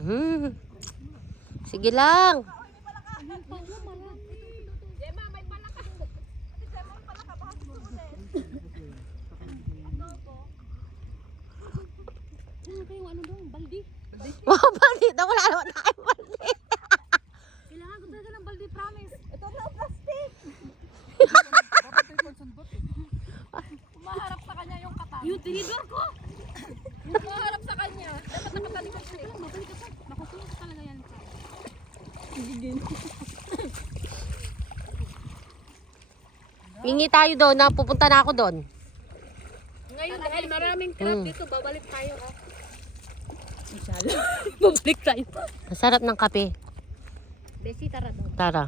Hmm. Sige lang. Wow, baldi. Wala naman tayong baldi. Kailangan ko talaga ng baldi, promise. Ito na plastic. Umaharap sa kanya yung katan. Yung tinidor ko. Umaharap sa kanya. Dapat nakatalikod siya. Mabalik ka pa. Makukulong talaga yan. Hingi tayo doon. Pupunta na ako doon. Ngayon dahil maraming crab dito, babalik tayo ha. Inshallah. Babalik tayo. Masarap ng kape. Besi, tara doon. Tara.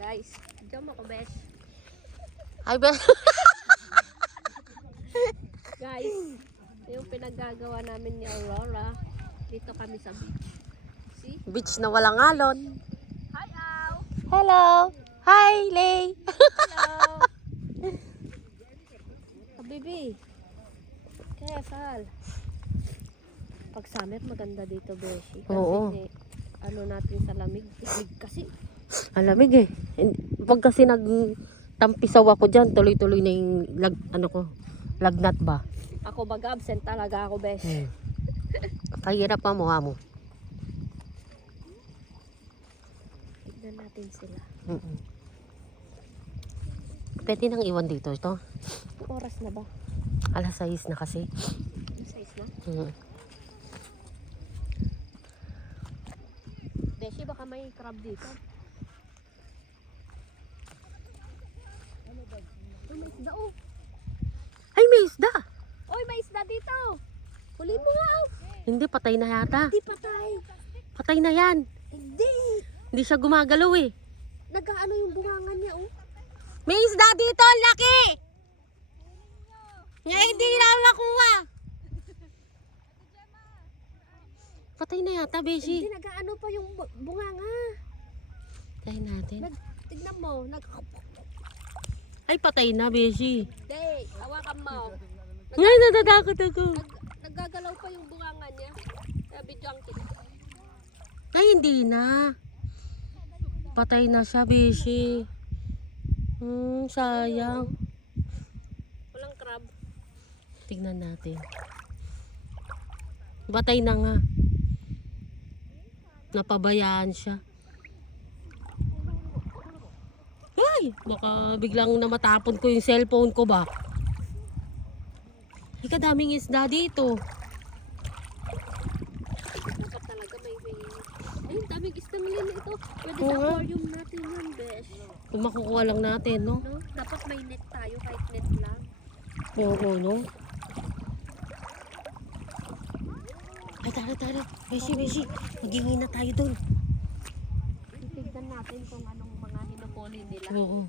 Guys, jam ako, besh. Ay, ba? Guys, yung pinaggagawa namin ni Aurora, dito kami sa beach. See? Beach na walang alon. Hi, Au! Hello. Hi, Lay. Hello! Habibi. Kaya, Sal. Pag summer, maganda dito, beshi. Kasi, Oo. ano natin sa lamig. Lamig kasi. Alamig eh. Pag kasi nagtampisaw ako dyan, tuloy-tuloy na yung lagnat ba? Ako mag-absent talaga ako, besh. Kahirap pa mo. Tignan natin sila. Pwede nang iwan dito ito. Ang oras na ba? Alas 6 na kasi. Size na? Beshi, baka may crab dito. Uy, may isda, oh. Ay, may isda. Uy, may isda dito. Huli mo nga, oh. Hindi, patay na yata. Hindi patay. Patay na yan. Hindi. Hindi siya gumagalaw eh. Nag-ano yung bungangan niya, oh. May isda dito, ang laki! Nga hindi na makuha. Patay na yata, Beshi. Hindi, nag-ano pa yung bunganga. Tayo natin. Tignan mo. Ay, patay na, Beshi. Hindi, hawakan mo. Ngay, natatakot ako. Naggagalaw pa yung bunganga niya. Kaya video kita. Ay, hindi na. Patay na siya, Beshi. Sayang. Walang crab. Tignan natin. Patay na nga. Napabayaan siya. Ay, baka biglang namatapon ko yung cellphone ko ba? Ay, kadaming isda dito. Dapat talaga may ayun, daming isda nila ito. Pwede sa Oo nga. aquarium natin yan, besh. Kung makukuha lang natin, no? No? Dapat may net tayo, kahit net lang. Oo, no? Ay, tara. Beshi. Maghingi na tayo dun. Titignan natin kung anong mga hinupuli nila. Oo.